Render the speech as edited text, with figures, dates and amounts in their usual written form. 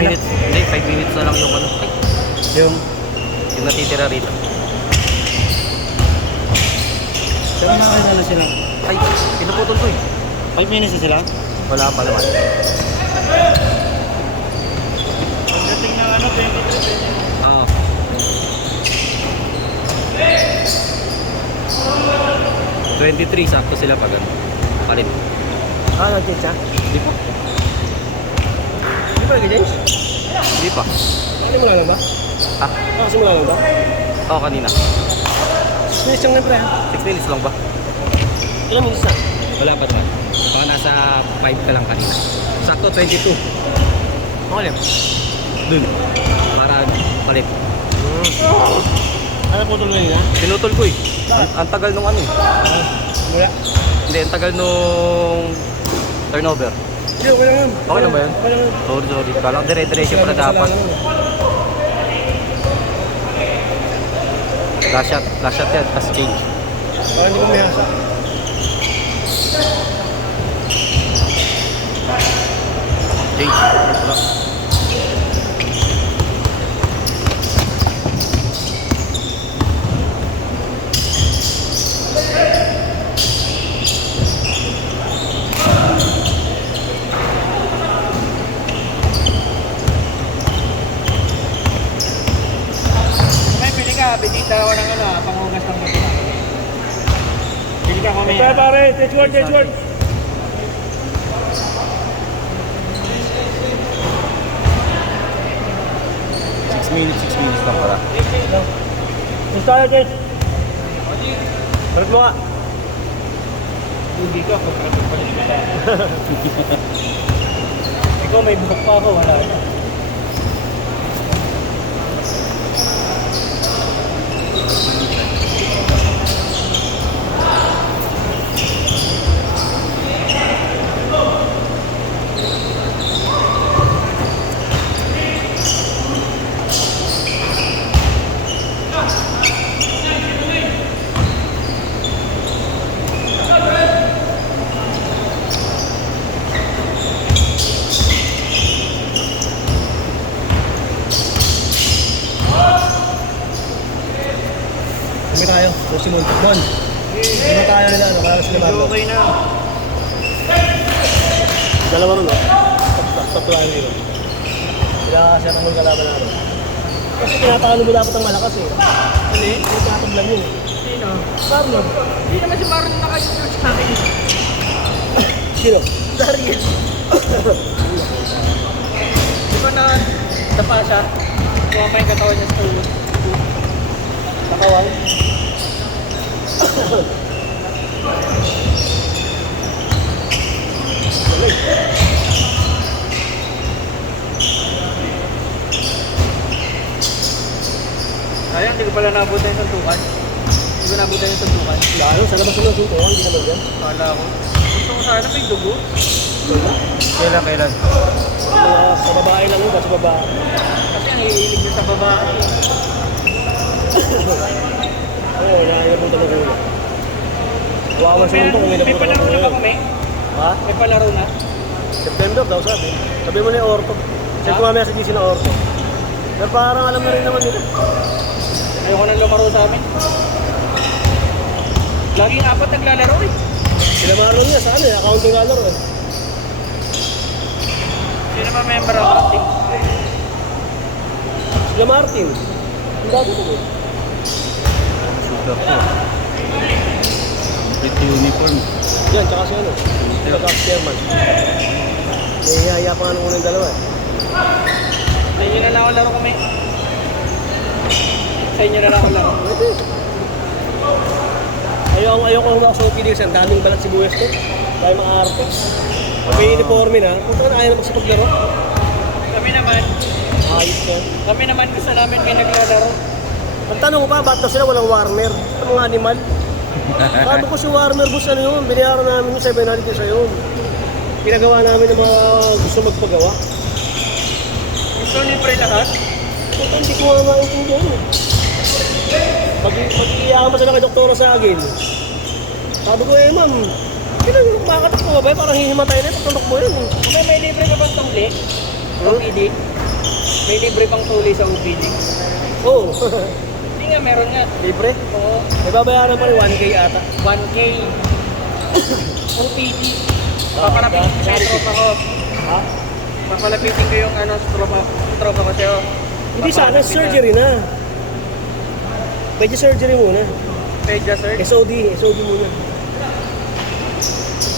minutes. Hindi, 5 minutes na lang yung ano. Yung Yung natitira rito. pero nakakita na sila. Ay, pinuputol ko eh. 5 minutes na sila? Wala pa naman. Pagdating ng ano, 23. Ah. $23, sakto sila pag ano. Palit. Nag-change ha? Hindi pa. Hindi pa nag-change? Hindi pa. Simula lang ba? Ah, Simula lang ba? oo kanina. 6 minutes yung pre ha? 6 minutes lang ba? Ilang minutes na? Wala pa naman. Baka nasa 5 ka lang kanina. Sakto 22. Okay. Dun. Para palit. Ano po tuloy na? Pinutol ko eh. Ang tagal nung ano eh. Wala. Hindi, ang tagal nung turnover. Hindi, okay lang yun. Okay lang ba yun? Okay lang yun. Sorry. Kala ko dire-diretso pala dapat. Last shot yan, tapos change. Baka hindi ko may hasa. Change. Wala. May pili ka, bitita ako ng ano, panghugas ng matula. Pili ka kami. Okay, pare, touch word. 6 minutes lang pala. Gusto tayo, Jess? Balik mo ka. Hindi ka, pagkakapalit ka. Ikaw may buhok pa ako, wala na. Kami tayo, Rosimon. Mon, kami tayo nila, ano, para sila Marcos. Okay na. Dalawa rin, no? Tatulahin nila. Sila kasi ang mga kalaban natin. Kasi tinatalo mo dapat ang malakas eh. Hindi? Hindi tinatablan yun eh. Sino? Marlon. Hindi naman si Marlon nakayusin sa akin. Sino? Darius. Di ba na dapa siya? Kumapa yung katawan niya sa ulo. Nakawang. Sayang, hindi ko pala nabutan yung suntukan. Hindi ko nabutan yung suntukan. Lalo, sa labas ng suntukan, hindi ka magyan. Kala ko. Gusto ko sana may dugo. Kailan? Sa babae lang yun, sa babae. Kasi ang hihilig nyo sa babae. Oo, nakakabunta ng ulo. Wawa sa mundo kung May palaro na ba kami? Ha? May palaro na? September daw sabi. Sabi mo na yung Orto. Check ko mamaya sa GC na Orto. Pero parang alam na rin naman nila. Ayoko nang lumaro sa amin. Laging apat naglalaro eh. Sila Marlon niya sa ano eh, accounting color eh. Sino ba member ako? Sila Martin. Ang bago ko eh. Super po. Complete uniform. Yan, tsaka si ano. Sila chairman. May hihaya pa nga nung unang dalawa eh. Sa inyo na lang ako laro kami. Sa inyo na lang ako laro. Pwede. Ayoko humawak sa OPD kasi ang daming balat sibuyas ko. Dahil mga arte. May uniforme na. Kung saan ayaw na magsipaglaro. Kami naman, Ayos yan. kami naman gusto namin kayo naglalaro. Ang tanong ko pa, ba't daw sila walang Warner? Ano mga animal? Sabi ko si Warner, boss, ano yun? Binayaran namin yung 700 sa yun. Pinagawa namin ng mga gusto magpagawa. Gusto ni Pre lahat? Ito, hindi ko nga maintindihan eh. Mag-iiyakan pa sila kay Doktora sa akin. Sabi ko, ma'am, bakit ako ba? Parang hihimatay na ito, tulok mo yun. Kung may libre ka bang tungli? OPD. May libre pang tuli sa OPD. Oo. Hindi nga, meron nga. Libre? Oo. May babayaran pa rin 1K ata. 1K. OPD. Papalapitin ko sa tropa ko. Ha? Papalapitin ko yung ano, sa tropa ko sa'yo. Hindi sa akin, surgery na. Medyo surgery muna. Pedja, sir. SOD muna.